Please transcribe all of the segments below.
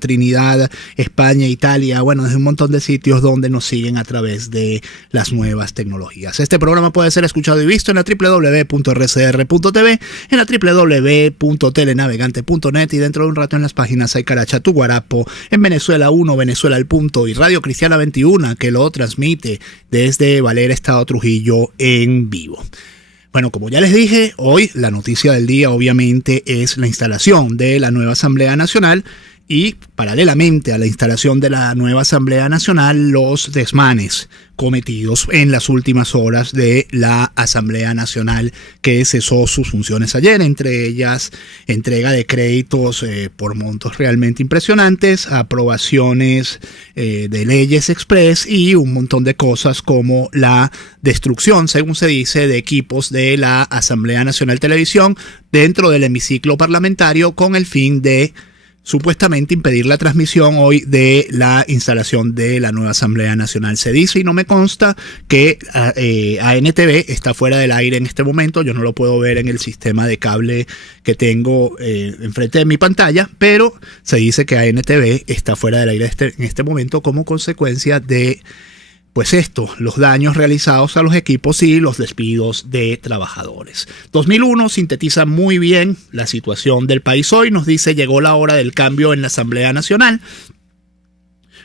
Trinidad, España, Italia, bueno, desde un montón de sitios donde nos siguen a través de las nuevas tecnologías. Este programa puede ser escuchado y visto en la www.rcr.tv, en la www.telenavegante.net y dentro de un rato en las páginas Hay Caracha, Tu Guarapo, en Venezuela 1, Venezuela al Punto y Radio Cristiana 21, que lo transmite desde Valera, Estado Trujillo, en vivo. Bueno, como ya les dije, hoy la noticia del día obviamente es la instalación de la nueva Asamblea Nacional y paralelamente a la instalación de la nueva Asamblea Nacional, los desmanes cometidos en las últimas horas de la Asamblea Nacional que cesó sus funciones ayer, entre ellas entrega de créditos por montos realmente impresionantes, aprobaciones de leyes express y un montón de cosas como la destrucción, según se dice, de equipos de la Asamblea Nacional Televisión dentro del hemiciclo parlamentario con el fin de supuestamente impedir la transmisión hoy de la instalación de la nueva Asamblea Nacional. Se dice, y no me consta, que ANTV está fuera del aire en este momento. Yo no lo puedo ver en el sistema de cable que tengo enfrente de mi pantalla, pero se dice que ANTV está fuera del aire en este momento como consecuencia de pues los daños realizados a los equipos y los despidos de trabajadores. 2001 sintetiza muy bien la situación del país hoy. Nos dice, llegó la hora del cambio en la Asamblea Nacional.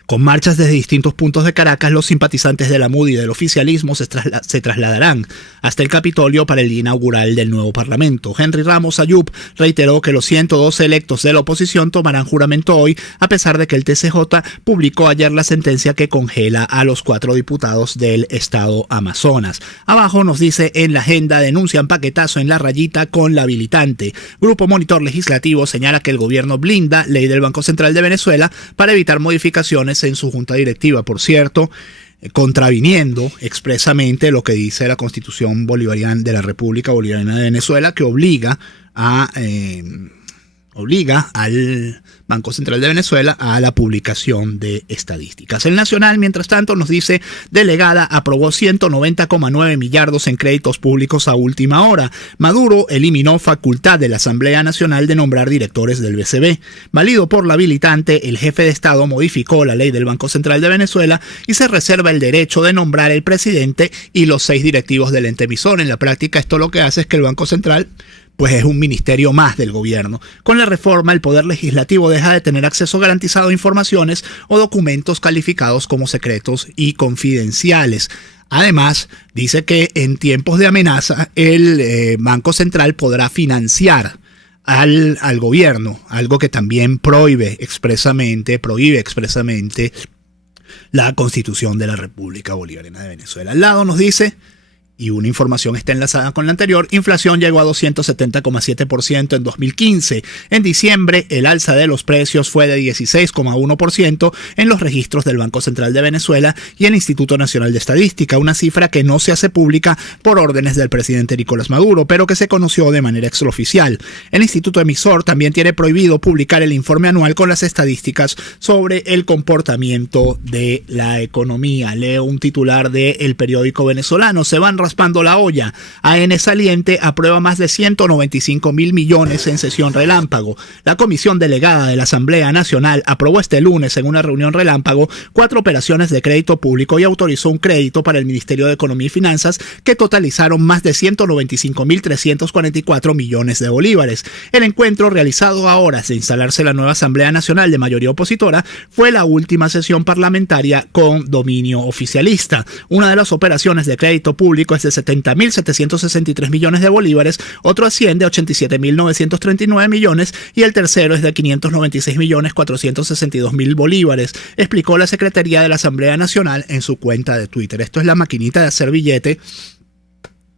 Con marchas desde distintos puntos de Caracas, los simpatizantes de la MUD y del oficialismo se trasladarán hasta el Capitolio para el día inaugural del nuevo Parlamento. Henry Ramos Ayub reiteró que los 112 electos de la oposición tomarán juramento hoy, a pesar de que el TCJ publicó ayer la sentencia que congela a los 4 diputados del estado Amazonas. Abajo nos dice, en la agenda denuncian paquetazo en la rayita con la habilitante. Grupo Monitor Legislativo señala que el gobierno blinda ley del Banco Central de Venezuela para evitar modificaciones en su junta directiva, por cierto, contraviniendo expresamente lo que dice la Constitución Bolivariana de la República Bolivariana de Venezuela, que obliga al Banco Central de Venezuela a la publicación de estadísticas. El Nacional, mientras tanto, nos dice, delegada aprobó 190,9 millardos en créditos públicos a última hora. Maduro eliminó facultad de la Asamblea Nacional de nombrar directores del BCB. Válido por la habilitante, el jefe de Estado modificó la ley del Banco Central de Venezuela y se reserva el derecho de nombrar el presidente y los 6 directivos del ente emisor. En la práctica, esto lo que hace es que el Banco Central pues es un ministerio más del gobierno. Con la reforma, el Poder Legislativo deja de tener acceso garantizado a informaciones o documentos calificados como secretos y confidenciales. Además, dice que en tiempos de amenaza, el Banco Central podrá financiar al gobierno, algo que también prohíbe expresamente la Constitución de la República Bolivariana de Venezuela. Al lado nos dice, y una información está enlazada con la anterior, inflación llegó a 270,7% en 2015. En diciembre, el alza de los precios fue de 16,1% en los registros del Banco Central de Venezuela y el Instituto Nacional de Estadística, una cifra que no se hace pública por órdenes del presidente Nicolás Maduro, pero que se conoció de manera extraoficial. El Instituto Emisor también tiene prohibido publicar el informe anual con las estadísticas sobre el comportamiento de la economía. Leo un titular del periódico venezolano. Se van raspando la olla. AN Saliente aprueba más de 195.000 millones en sesión relámpago. La comisión delegada de la Asamblea Nacional aprobó este lunes en una reunión relámpago 4 operaciones de crédito público y autorizó un crédito para el Ministerio de Economía y Finanzas que totalizaron más de 195.344 millones de bolívares. El encuentro, realizado a horas de instalarse la nueva Asamblea Nacional de mayoría opositora, fue la última sesión parlamentaria con dominio oficialista. Una de las operaciones de crédito público es de 70.763 millones de bolívares, otro asciende a 87.939 millones y el tercero es de 596.462.000 bolívares, explicó la Secretaría de la Asamblea Nacional en su cuenta de Twitter. Esto es la maquinita de hacer billete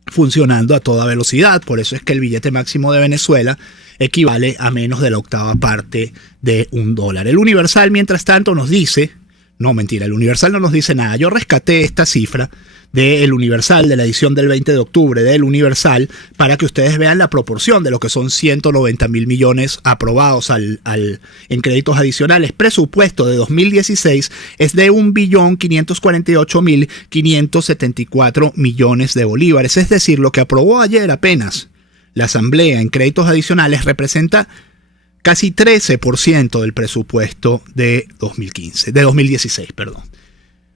funcionando a toda velocidad. Por eso es que el billete máximo de Venezuela equivale a menos de la octava parte de $1. El Universal, mientras tanto, nos dice... No, mentira, el Universal no nos dice nada. Yo rescaté esta cifra del Universal, de la edición del 20 de octubre del Universal, para que ustedes vean la proporción de lo que son 190.000 millones aprobados en créditos adicionales. Presupuesto de 2016 es de 1.548.574 millones de bolívares. Es decir, lo que aprobó ayer apenas la Asamblea en créditos adicionales representa casi 13% del presupuesto de 2016, perdón.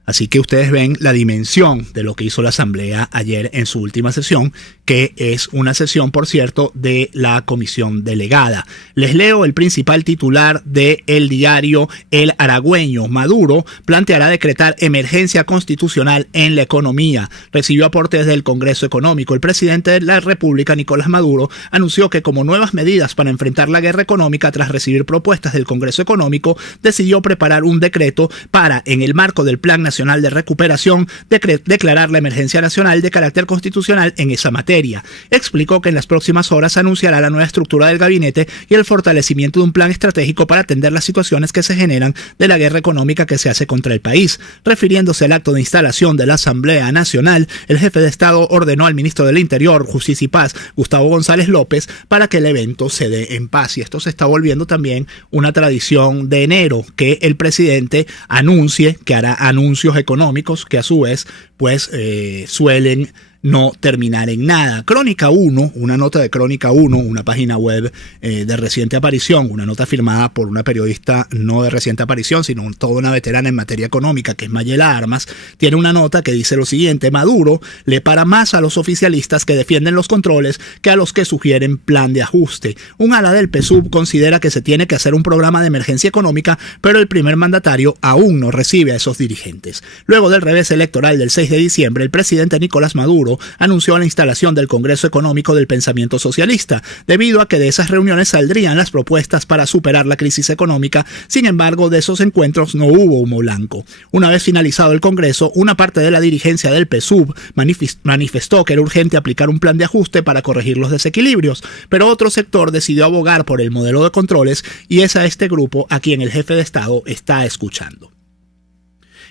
Así que ustedes ven la dimensión de lo que hizo la Asamblea ayer en su última sesión, que es una sesión, por cierto, de la comisión delegada. Les leo el principal titular del diario El Aragüeño. Maduro planteará decretar emergencia constitucional en la economía. Recibió aportes del Congreso Económico. El presidente de la República, Nicolás Maduro, anunció que como nuevas medidas para enfrentar la guerra económica tras recibir propuestas del Congreso Económico, decidió preparar un decreto para, en el marco del Plan Nacional de Recuperación, declarar la emergencia nacional de carácter constitucional en esa materia. Explicó que en las próximas horas anunciará la nueva estructura del gabinete y el fortalecimiento de un plan estratégico para atender las situaciones que se generan de la guerra económica que se hace contra el país. Refiriéndose al acto de instalación de la Asamblea Nacional, el jefe de Estado ordenó al ministro del Interior, Justicia y Paz, Gustavo González López, para que el evento se dé en paz. Y esto se está volviendo también una tradición de enero, que el presidente anuncie que hará anuncios económicos que a su vez pues suelen no terminar en nada. Crónica 1, una nota de Crónica 1, una página web de reciente aparición, una nota firmada por una periodista no de reciente aparición, sino toda una veterana en materia económica, que es Mayela Armas, tiene una nota que dice lo siguiente: Maduro le para más a los oficialistas que defienden los controles que a los que sugieren plan de ajuste. Un ala del PSUV considera que se tiene que hacer un programa de emergencia económica, pero el primer mandatario aún no recibe a esos dirigentes. Luego del revés electoral del 6 de diciembre, el presidente Nicolás Maduro anunció la instalación del Congreso Económico del Pensamiento Socialista, debido a que de esas reuniones saldrían las propuestas para superar la crisis económica. Sin embargo, de esos encuentros no hubo humo blanco. Una vez finalizado el Congreso, una parte de la dirigencia del PSUV manifestó que era urgente aplicar un plan de ajuste para corregir los desequilibrios, pero otro sector decidió abogar por el modelo de controles, y es a este grupo a quien el jefe de Estado está escuchando.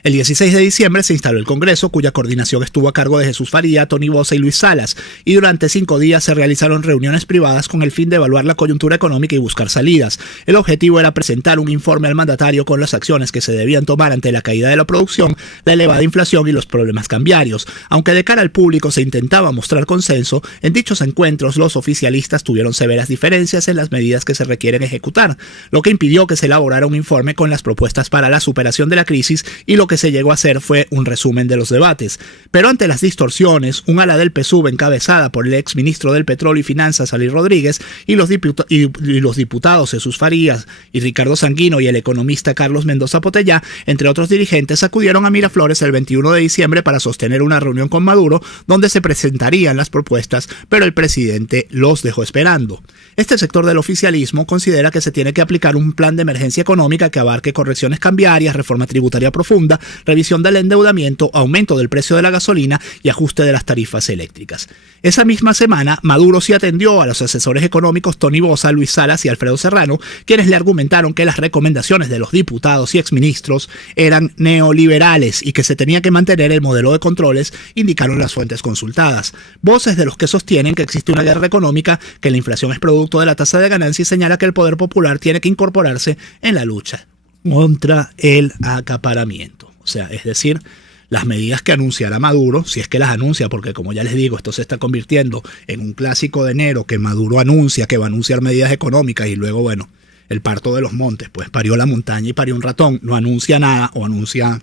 El 16 de diciembre se instaló el Congreso, cuya coordinación estuvo a cargo de Jesús Faría, Tony Boza y Luis Salas, y durante 5 días se realizaron reuniones privadas con el fin de evaluar la coyuntura económica y buscar salidas. El objetivo era presentar un informe al mandatario con las acciones que se debían tomar ante la caída de la producción, la elevada inflación y los problemas cambiarios. Aunque de cara al público se intentaba mostrar consenso, en dichos encuentros los oficialistas tuvieron severas diferencias en las medidas que se requieren ejecutar, lo que impidió que se elaborara un informe con las propuestas para la superación de la crisis, y lo que se llegó a hacer fue un resumen de los debates. Pero ante las distorsiones, un ala del PSUV encabezada por el ex ministro del Petróleo y Finanzas, Ali Rodríguez, y los diputados Jesús Farías y Ricardo Sanguino y el economista Carlos Mendoza Potellá, entre otros dirigentes, acudieron a Miraflores el 21 de diciembre para sostener una reunión con Maduro donde se presentarían las propuestas, pero el presidente los dejó esperando. Este sector del oficialismo considera que se tiene que aplicar un plan de emergencia económica que abarque correcciones cambiarias, reforma tributaria profunda, revisión del endeudamiento, aumento del precio de la gasolina y ajuste de las tarifas eléctricas. Esa misma semana, Maduro sí atendió a los asesores económicos Tony Boza, Luis Salas y Alfredo Serrano, quienes le argumentaron que las recomendaciones de los diputados y exministros eran neoliberales y que se tenía que mantener el modelo de controles, indicaron las fuentes consultadas. Voces de los que sostienen que existe una guerra económica, que la inflación es producto de la tasa de ganancia, y señala que el poder popular tiene que incorporarse en la lucha contra el acaparamiento. O sea, es decir, las medidas que anunciará Maduro, si es que las anuncia, porque como ya les digo, esto se está convirtiendo en un clásico de enero, que Maduro anuncia que va a anunciar medidas económicas y luego, bueno, el parto de los montes, pues parió la montaña y parió un ratón, no anuncia nada o anuncia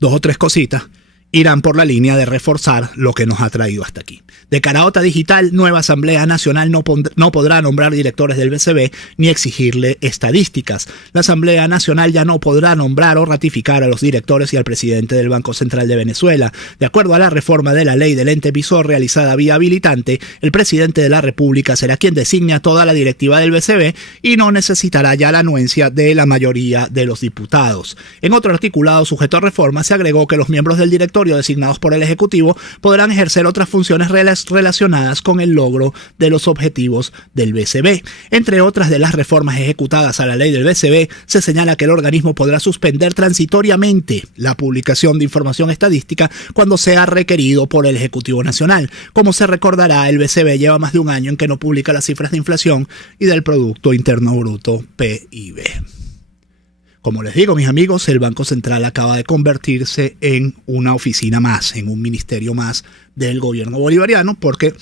2 o 3 cositas, irán por la línea de reforzar lo que nos ha traído hasta aquí. De Caraota Digital, nueva Asamblea Nacional no podrá nombrar directores del BCB ni exigirle estadísticas. La Asamblea Nacional ya no podrá nombrar o ratificar a los directores y al presidente del Banco Central de Venezuela. De acuerdo a la reforma de la ley del ente emisor realizada vía habilitante, el presidente de la República será quien designe a toda la directiva del BCB y no necesitará ya la anuencia de la mayoría de los diputados. En otro articulado sujeto a reforma se agregó que los miembros del directorio designados por el Ejecutivo podrán ejercer otras funciones relacionadas con el logro de los objetivos del BCB. Entre otras de las reformas ejecutadas a la ley del BCB, se señala que el organismo podrá suspender transitoriamente la publicación de información estadística cuando sea requerido por el Ejecutivo Nacional. Como se recordará, el BCB lleva más de un año en que no publica las cifras de inflación y del Producto Interno Bruto, PIB. Como les digo, mis amigos, el Banco Central acaba de convertirse en una oficina más, en un ministerio más del gobierno bolivariano, porque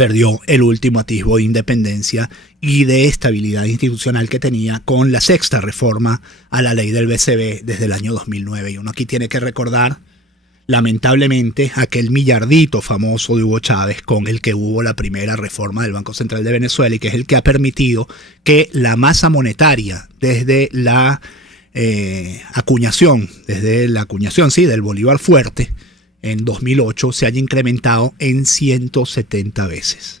perdió el último atisbo de independencia y de estabilidad institucional que tenía con la sexta reforma a la ley del BCB desde el año 2009. Y uno aquí tiene que recordar, lamentablemente, aquel millardito famoso de Hugo Chávez con el que hubo la primera reforma del Banco Central de Venezuela, y que es el que ha permitido que la masa monetaria desde la acuñación del Bolívar fuerte en 2008 se haya incrementado en 170 veces.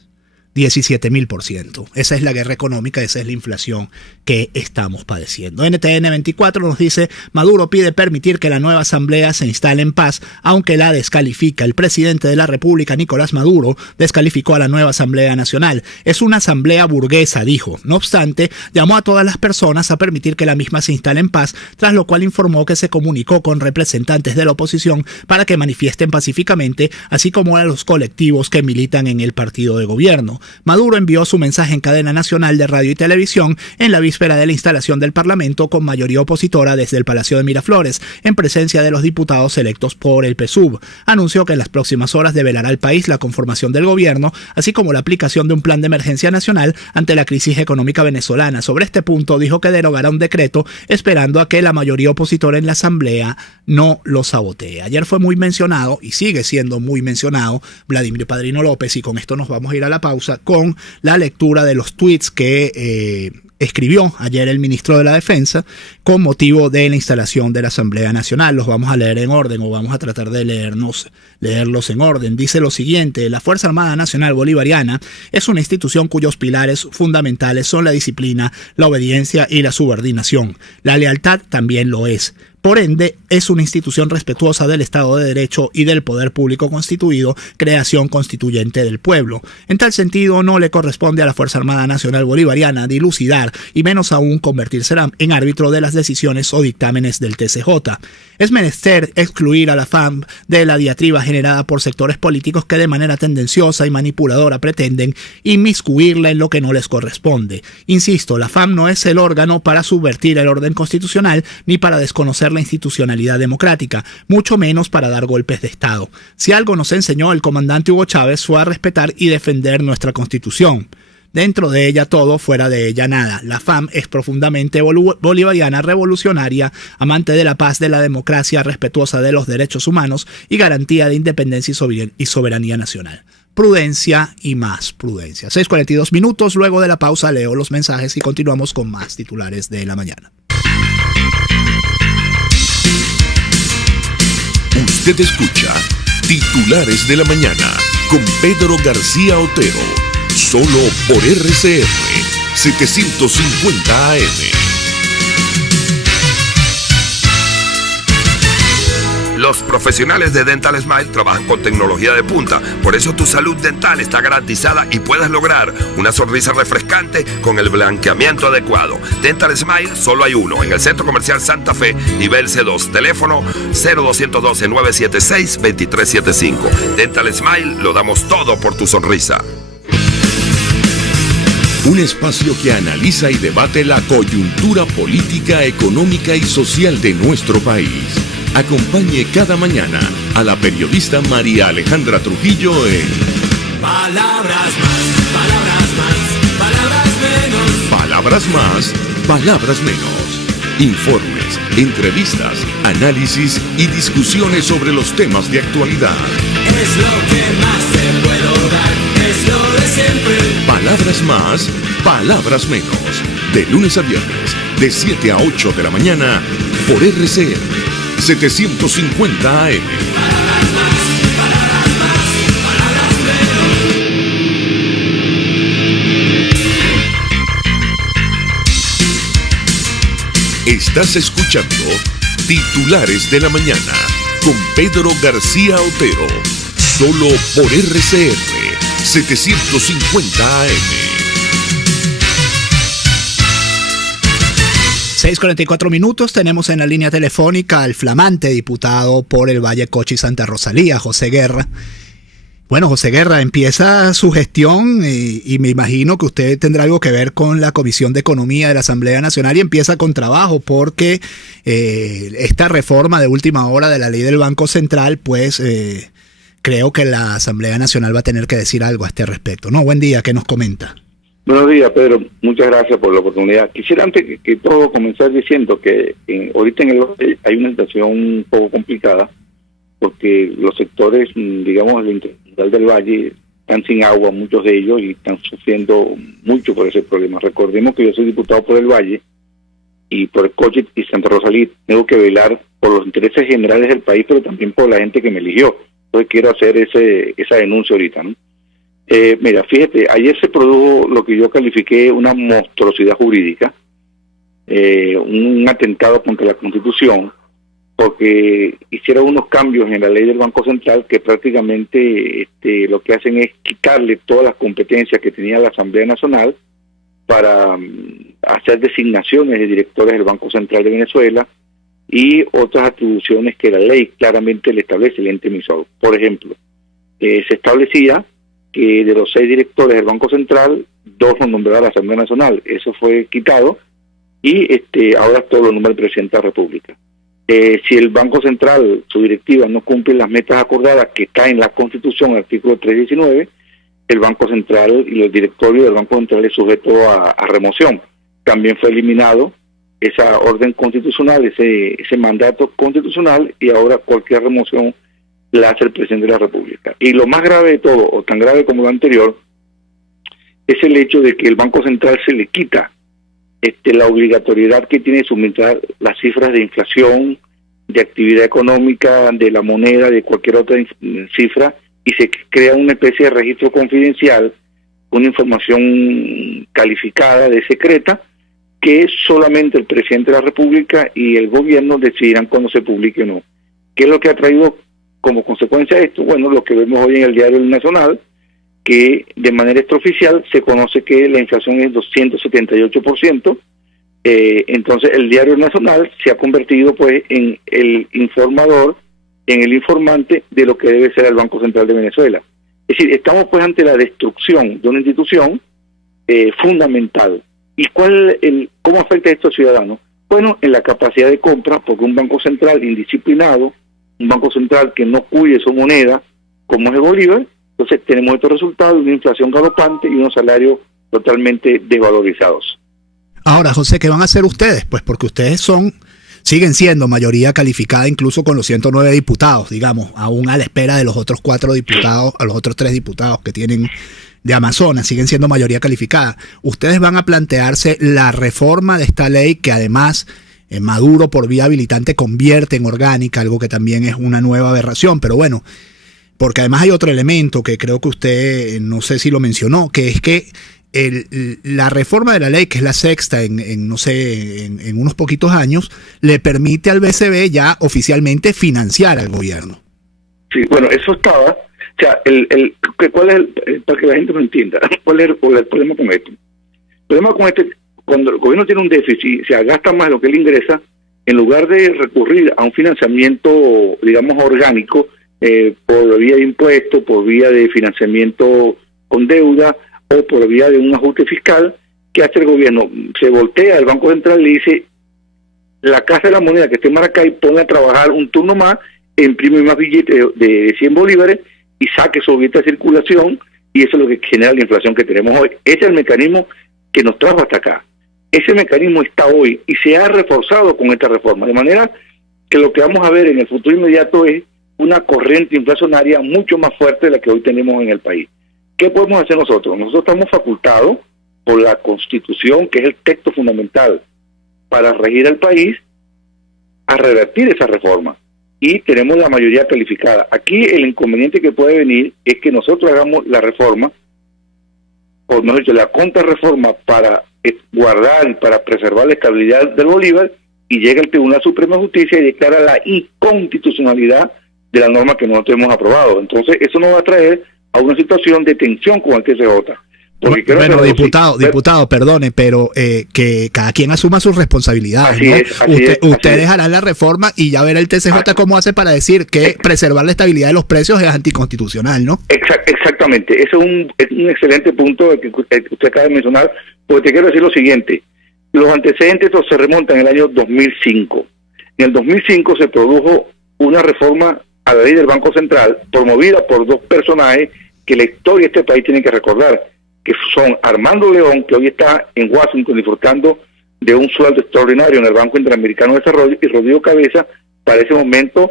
17.000%. Esa es la guerra económica, esa es la inflación que estamos padeciendo. NTN 24 nos dice: Maduro pide permitir que la nueva asamblea se instale en paz, aunque la descalifica. El presidente de la República, Nicolás Maduro, descalificó a la nueva Asamblea Nacional. Es una asamblea burguesa, dijo. No obstante, llamó a todas las personas a permitir que la misma se instale en paz, tras lo cual informó que se comunicó con representantes de la oposición para que manifiesten pacíficamente, así como a los colectivos que militan en el partido de gobierno. Maduro envió su mensaje en cadena nacional de radio y televisión en la víspera de la instalación del Parlamento con mayoría opositora desde el Palacio de Miraflores, en presencia de los diputados electos por el PSUV. Anunció que en las próximas horas develará al país la conformación del gobierno, así como la aplicación de un plan de emergencia nacional ante la crisis económica venezolana. Sobre este punto dijo que derogará un decreto, esperando a que la mayoría opositora en la Asamblea no lo sabotee. Ayer fue muy mencionado, y sigue siendo muy mencionado, Vladimir Padrino López, y con esto nos vamos a ir a la pausa con la lectura de los tweets que escribió ayer el ministro de la Defensa con motivo de la instalación de la Asamblea Nacional. Los vamos a leer en orden, o vamos a tratar de leerlos en orden. Dice lo siguiente: la Fuerza Armada Nacional Bolivariana es una institución cuyos pilares fundamentales son la disciplina, la obediencia y la subordinación. La lealtad también lo es. Por ende, es una institución respetuosa del Estado de Derecho y del poder público constituido, creación constituyente del pueblo. En tal sentido, no le corresponde a la Fuerza Armada Nacional Bolivariana dilucidar, y menos aún convertirse en árbitro de las decisiones o dictámenes del TCJ. Es menester excluir a la FAM de la diatriba generada por sectores políticos que de manera tendenciosa y manipuladora pretenden inmiscuirla en lo que no les corresponde. Insisto, la FAM no es el órgano para subvertir el orden constitucional ni para desconocer la institucionalidad democrática, mucho menos para dar golpes de Estado. Si algo nos enseñó el comandante Hugo Chávez fue a respetar y defender nuestra Constitución. Dentro de ella todo, fuera de ella nada. La FAM es profundamente bolivariana, revolucionaria, amante de la paz, de la democracia, respetuosa de los derechos humanos y garantía de independencia y soberanía nacional. Prudencia y más prudencia. 6:42 minutos. Luego de la pausa leo los mensajes y continuamos con más titulares de la mañana. Usted escucha Titulares de la Mañana con Pedro García Otero, solo por RCR 750 AM. Los profesionales de Dental Smile trabajan con tecnología de punta, por eso tu salud dental está garantizada y puedes lograr una sonrisa refrescante con el blanqueamiento adecuado. Dental Smile solo hay uno, en el Centro Comercial Santa Fe, nivel C2, teléfono 0212-976-2375. Dental Smile, lo damos todo por tu sonrisa. Un espacio que analiza y debate la coyuntura política, económica y social de nuestro país. Acompañe cada mañana a la periodista María Alejandra Trujillo en Palabras más, palabras más, palabras menos. Palabras más, palabras menos. Informes, entrevistas, análisis y discusiones sobre los temas de actualidad. Es lo que más te puedo dar, es lo de siempre. Palabras más, palabras menos. De lunes a viernes, de 7 a 8 de la mañana, por RCR 750 AM. Estás escuchando Titulares de la Mañana con Pedro García Otero, solo por RCR 750 AM. 6:44 minutos. Tenemos en la línea telefónica al flamante diputado por el Valle Cochi Santa Rosalía, José Guerra. Bueno, José Guerra, empieza su gestión y me imagino que usted tendrá algo que ver con la Comisión de Economía de la Asamblea Nacional, y empieza con trabajo porque esta reforma de última hora de la ley del Banco Central, pues creo que la Asamblea Nacional va a tener que decir algo a este respecto. No, buen día, ¿qué nos comenta? Buenos días, Pedro. Muchas gracias por la oportunidad. Quisiera antes que todo comenzar diciendo que ahorita en el valle hay una situación un poco complicada porque los sectores, digamos, del interior del valle están sin agua, muchos de ellos, y están sufriendo mucho por ese problema. Recordemos que yo soy diputado por el Valle y por el Cochit y Santa Rosalía. Tengo que velar por los intereses generales del país, pero también por la gente que me eligió. Entonces quiero hacer esa denuncia ahorita, ¿no? Mira, fíjate, ayer se produjo lo que yo califiqué una monstruosidad jurídica, un atentado contra la Constitución, porque hicieron unos cambios en la ley del Banco Central que prácticamente lo que hacen es quitarle todas las competencias que tenía la Asamblea Nacional para hacer designaciones de directores del Banco Central de Venezuela y otras atribuciones que la ley claramente le establece el ente emisor. Por ejemplo, se establecía que de los 6 directores del Banco Central, 2 los nombraba la Asamblea Nacional. Eso fue quitado y ahora todo lo nombra el presidente de la República. Si el Banco Central, su directiva, no cumple las metas acordadas que está en la Constitución, artículo 319, el Banco Central y los directorios del Banco Central es sujeto a remoción. También fue eliminado esa orden constitucional, ese mandato constitucional, y ahora cualquier remoción la hace el presidente de la República. Y lo más grave de todo, o tan grave como lo anterior, es el hecho de que el Banco Central se le quita la obligatoriedad que tiene de suministrar las cifras de inflación, de actividad económica, de la moneda, de cualquier otra cifra, y se crea una especie de registro confidencial, una información calificada de secreta, que solamente el presidente de la República y el gobierno decidirán cuándo se publique o no. ¿Qué es lo que ha traído como consecuencia de esto? Bueno, lo que vemos hoy en el Diario Nacional, que de manera extraoficial se conoce que la inflación es 278%, entonces el Diario Nacional se ha convertido pues en el informador, en el informante de lo que debe ser el Banco Central de Venezuela. Es decir, estamos pues ante la destrucción de una institución fundamental. ¿Y cómo afecta esto a los ciudadanos? Bueno, en la capacidad de compra, porque un Banco Central indisciplinado, un Banco Central que no cuide su moneda, como es el Bolívar, entonces tenemos estos resultados, una inflación galopante y unos salarios totalmente desvalorizados. Ahora, José, ¿qué van a hacer ustedes? Pues porque ustedes siguen siendo mayoría calificada incluso con los 109 diputados, digamos, aún a la espera de los otros 4 diputados, a los otros 3 diputados que tienen de Amazonas, siguen siendo mayoría calificada. Ustedes van a plantearse la reforma de esta ley que además Maduro por vía habilitante convierte en orgánica, algo que también es una nueva aberración, pero bueno, porque además hay otro elemento que creo que usted, no sé si lo mencionó, que es que la reforma de la ley, que es la sexta en unos poquitos años, le permite al BCB ya oficialmente financiar al gobierno. Sí, bueno, eso estaba, o sea, ¿cuál es para que la gente lo entienda, cuál es el problema con esto? El problema con cuando el gobierno tiene un déficit, se gasta más de lo que él ingresa, en lugar de recurrir a un financiamiento, digamos, orgánico, por vía de impuestos, por vía de financiamiento con deuda, o por vía de un ajuste fiscal, ¿qué hace el gobierno? Se voltea al Banco Central y le dice, la Casa de la Moneda que esté en Maracay pone a trabajar un turno más, imprime más billetes de 100 bolívares y saque su billete de circulación, y eso es lo que genera la inflación que tenemos hoy. Ese es el mecanismo que nos trajo hasta acá. Ese mecanismo está hoy y se ha reforzado con esta reforma, de manera que lo que vamos a ver en el futuro inmediato es una corriente inflacionaria mucho más fuerte de la que hoy tenemos en el país. ¿Qué podemos hacer nosotros? Nosotros estamos facultados por la Constitución, que es el texto fundamental para regir al país, a revertir esa reforma. Y tenemos la mayoría calificada. Aquí el inconveniente que puede venir es que nosotros hagamos la reforma, o mejor dicho, la contrarreforma para guardar y para preservar la estabilidad del Bolívar, y llega el Tribunal Supremo de Justicia y declara la inconstitucionalidad de la norma que nosotros hemos aprobado. Entonces eso nos va a traer a una situación de tensión con el TCJ. Bueno, diputado, perdone, pero que cada quien asuma sus responsabilidades, ¿no? Ustedes harán la reforma y ya verá el TCJ cómo hace para decir que preservar la estabilidad de los precios es anticonstitucional, ¿no? Exactamente, ese es un excelente punto que usted acaba de mencionar, porque te quiero decir lo siguiente, los antecedentes se remontan en el año 2005. En el 2005 se produjo una reforma a la ley del Banco Central, promovida por dos personajes que la historia de este país tiene que recordar, que son Armando León, que hoy está en Washington disfrutando de un sueldo extraordinario en el Banco Interamericano de Desarrollo, y Rodrigo Cabeza, para ese momento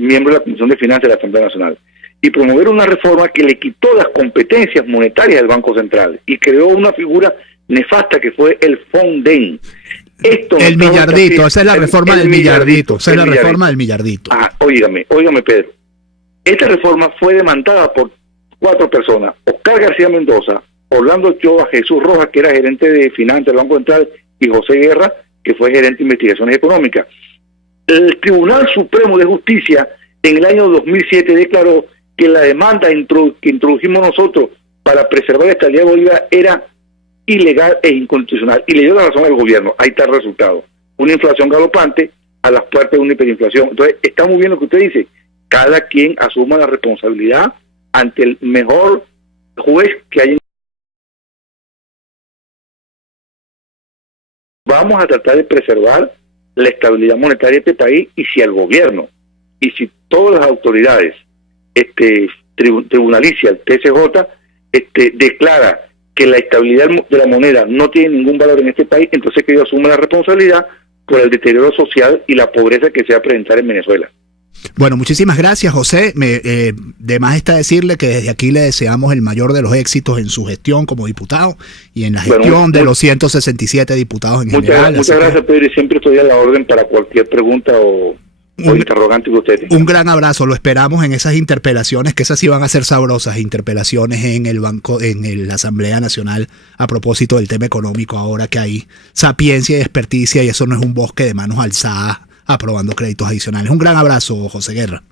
miembro de la Comisión de Finanzas de la Asamblea Nacional, y promover una reforma que le quitó las competencias monetarias del Banco Central y creó una figura nefasta que fue el Fonden. El millardito, esa es la reforma del millardito, esa es la reforma del millardito. Óigame, Pedro. Esta reforma fue demandada por 4 personas: Oscar García Mendoza, Orlando Ochoa, Jesús Rojas, que era gerente de finanzas del Banco Central, y José Guerra, que fue gerente de investigaciones económicas. El Tribunal Supremo de Justicia en el año 2007 declaró que la demanda que introdujimos nosotros para preservar la estabilidad de Bolívar era ilegal e inconstitucional, y le dio la razón al gobierno. Ahí está el resultado: una inflación galopante a las puertas de una hiperinflación. Entonces, está muy bien lo que usted dice, cada quien asuma la responsabilidad ante el mejor juez que hay. Vamos a tratar de preservar la estabilidad monetaria de este país, y si el gobierno y si todas las autoridades tribunalicias, el TSJ, declara que la estabilidad de la moneda no tiene ningún valor en este país, entonces que ellos asuman la responsabilidad por el deterioro social y la pobreza que se va a presentar en Venezuela. Bueno, muchísimas gracias, José. De más está decirle que desde aquí le deseamos el mayor de los éxitos en su gestión como diputado y en la gestión de los 167 diputados en general. Muchas gracias, Pedro, y siempre estoy a la orden para cualquier pregunta o interrogante que usted tenga. Un gran abrazo, lo esperamos en esas interpelaciones, que esas sí van a ser sabrosas, interpelaciones en la Asamblea Nacional a propósito del tema económico, ahora que hay sapiencia y experticia y eso no es un bosque de manos alzadas aprobando créditos adicionales. Un gran abrazo, José Guerra.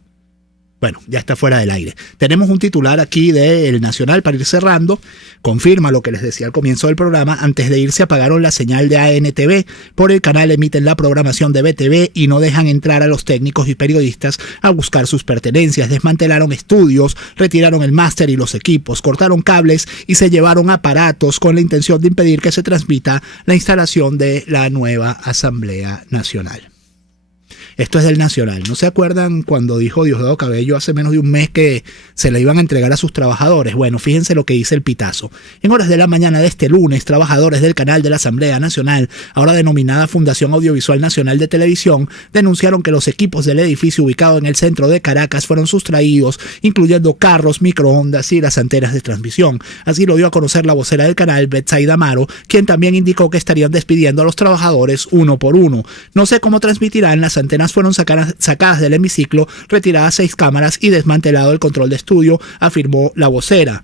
Bueno, ya está fuera del aire. Tenemos un titular aquí del Nacional para ir cerrando. Confirma lo que les decía al comienzo del programa. Antes de irse apagaron la señal de ANTV. Por el canal emiten la programación de BTV y no dejan entrar a los técnicos y periodistas a buscar sus pertenencias. Desmantelaron estudios, retiraron el máster y los equipos, cortaron cables y se llevaron aparatos con la intención de impedir que se transmita la instalación de la nueva Asamblea Nacional. Esto es del Nacional. ¿No se acuerdan cuando dijo Diosdado Cabello hace menos de un mes que se le iban a entregar a sus trabajadores? Bueno, fíjense lo que dice el pitazo. En horas de la mañana de este lunes, trabajadores del canal de la Asamblea Nacional, ahora denominada Fundación Audiovisual Nacional de Televisión, denunciaron que los equipos del edificio ubicado en el centro de Caracas fueron sustraídos, incluyendo carros, microondas y las antenas de transmisión. Así lo dio a conocer la vocera del canal, Betsaida Amaro, quien también indicó que estarían despidiendo a los trabajadores uno por uno. No sé cómo transmitirán, las antenas fueron sacadas del hemiciclo, retiradas 6 cámaras y desmantelado el control de estudio, afirmó la vocera.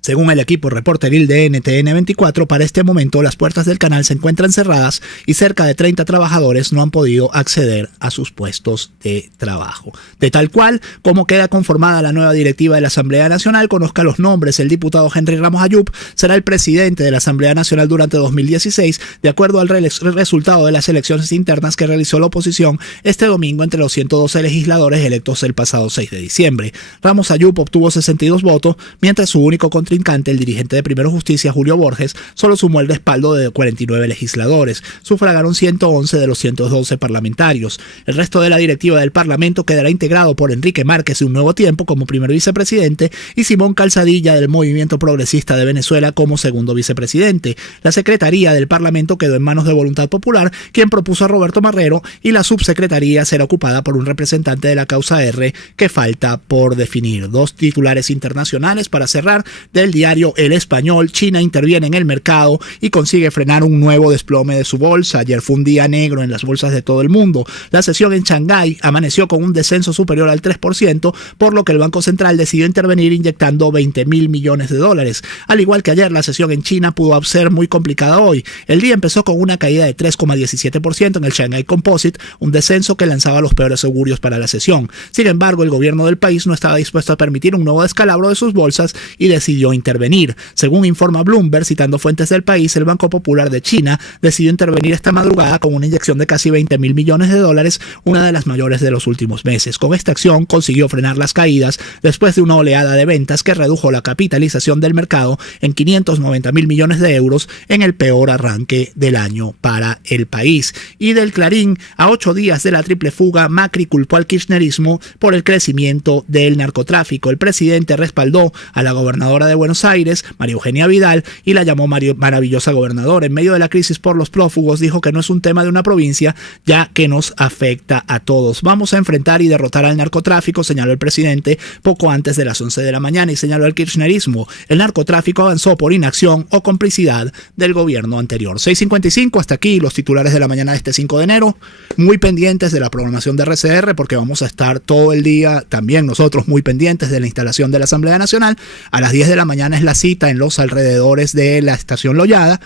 Según el equipo reporteril de NTN 24, para este momento las puertas del canal se encuentran cerradas y cerca de 30 trabajadores no han podido acceder a sus puestos de trabajo. De tal cual como queda conformada la nueva directiva de la Asamblea Nacional, conozca los nombres. El diputado Henry Ramos Ayub será el presidente de la Asamblea Nacional durante 2016, de acuerdo al resultado de las elecciones internas que realizó la oposición este domingo entre los 112 legisladores electos el pasado 6 de diciembre. Ramos Ayub obtuvo 62 votos, mientras su único contrincante, el dirigente de Primero Justicia, Julio Borges, solo sumó el respaldo de 49 legisladores. Sufragaron 111 de los 112 parlamentarios. El resto de la directiva del Parlamento quedará integrado por Enrique Márquez de Un Nuevo Tiempo como primer vicepresidente y Simón Calzadilla del Movimiento Progresista de Venezuela como segundo vicepresidente. La secretaría del Parlamento quedó en manos de Voluntad Popular, quien propuso a Roberto Marrero, y la subsecretaría será ocupada por un representante de la causa R que falta por definir. 2 titulares internacionales para cerrar. Del diario El Español: China interviene en el mercado y consigue frenar un nuevo desplome de su bolsa. Ayer fue un día negro en las bolsas de todo el mundo. La sesión en Shanghái amaneció con un descenso superior al 3%, por lo que el Banco Central decidió intervenir inyectando $20,000 millones. Al igual que ayer, la sesión en China pudo ser muy complicada hoy. El día empezó con una caída de 3,17% en el Shanghai Composite, un descenso que lanzaba los peores augurios para la sesión. Sin embargo, el gobierno del país no estaba dispuesto a permitir un nuevo descalabro de sus bolsas y decidió intervenir. Según informa Bloomberg, citando fuentes del país, el Banco Popular de China decidió intervenir esta madrugada con una inyección de casi $20.000 millones, una de las mayores de los últimos meses. Con esta acción consiguió frenar las caídas después de una oleada de ventas que redujo la capitalización del mercado en 590.000 millones de euros en el peor arranque del año para el país. Y del Clarín, a 8 días de la triple fuga, Macri culpó al kirchnerismo por el crecimiento del narcotráfico. El presidente respaldó a la gobernadora de Buenos Aires, María Eugenia Vidal, y la llamó maravillosa gobernadora. En medio de la crisis por los prófugos, dijo que no es un tema de una provincia, ya que nos afecta a todos. Vamos a enfrentar y derrotar al narcotráfico, señaló el presidente poco antes de las 11 de la mañana, y señaló al kirchnerismo. El narcotráfico avanzó por inacción o complicidad del gobierno anterior. 6:55, hasta aquí los titulares de la mañana de este 5 de enero. Muy pendientes de la programación de RCR, porque vamos a estar todo el día, también nosotros muy pendientes de la instalación de la Asamblea Nacional. A las 10 de la mañana es la cita en los alrededores de la estación Loyada.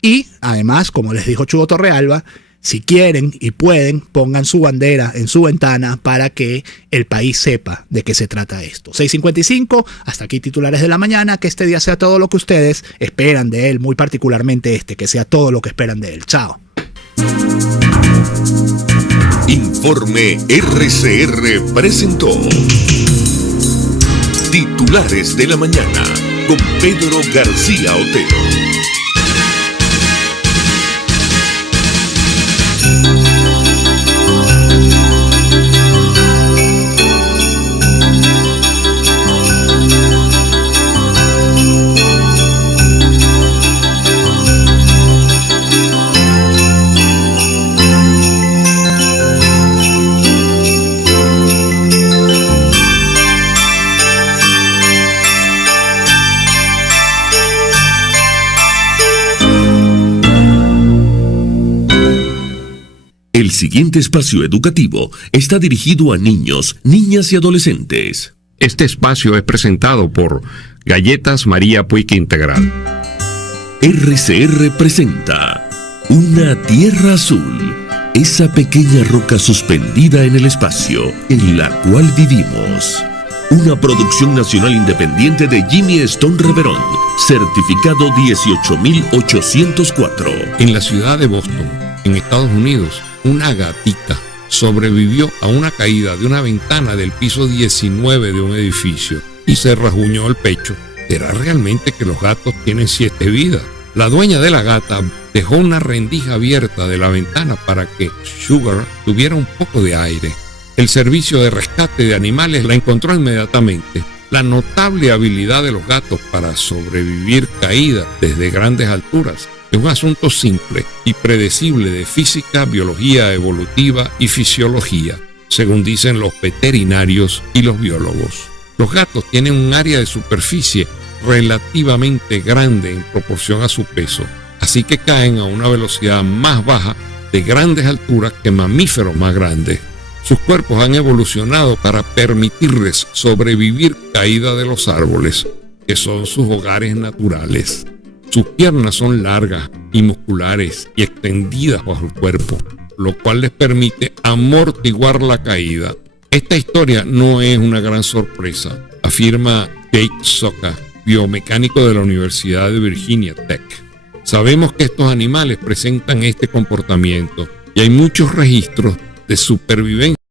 Y además, como les dijo Chugo Torrealba, si quieren y pueden, pongan su bandera en su ventana para que el país sepa de qué se trata esto. 6:55, hasta aquí titulares de la mañana. Que este día sea todo lo que ustedes esperan de él, muy particularmente que sea todo lo que esperan de él. Chao. Informe RCR presentó Titulares de la Mañana con Pedro García Otero. El siguiente espacio educativo está dirigido a niños, niñas y adolescentes. Este espacio es presentado por Galletas María Puig Integral. RCR presenta Una Tierra Azul, esa pequeña roca suspendida en el espacio en la cual vivimos. Una producción nacional independiente de Jimmy Stone Reverón, certificado 18804. En la ciudad de Boston, en Estados Unidos, una gatita sobrevivió a una caída de una ventana del piso 19 de un edificio y se rasguñó el pecho. ¿Será realmente que los gatos tienen 7 vidas? La dueña de la gata dejó una rendija abierta de la ventana para que Sugar tuviera un poco de aire. El servicio de rescate de animales la encontró inmediatamente. La notable habilidad de los gatos para sobrevivir caídas desde grandes alturas es un asunto simple y predecible de física, biología evolutiva y fisiología, según dicen los veterinarios y los biólogos. Los gatos tienen un área de superficie relativamente grande en proporción a su peso, así que caen a una velocidad más baja de grandes alturas que mamíferos más grandes. Sus cuerpos han evolucionado para permitirles sobrevivir caída de los árboles, que son sus hogares naturales. Sus piernas son largas y musculares y extendidas bajo el cuerpo, lo cual les permite amortiguar la caída. Esta historia no es una gran sorpresa, afirma Jake Soka, biomecánico de la Universidad de Virginia Tech. Sabemos que estos animales presentan este comportamiento y hay muchos registros de supervivencia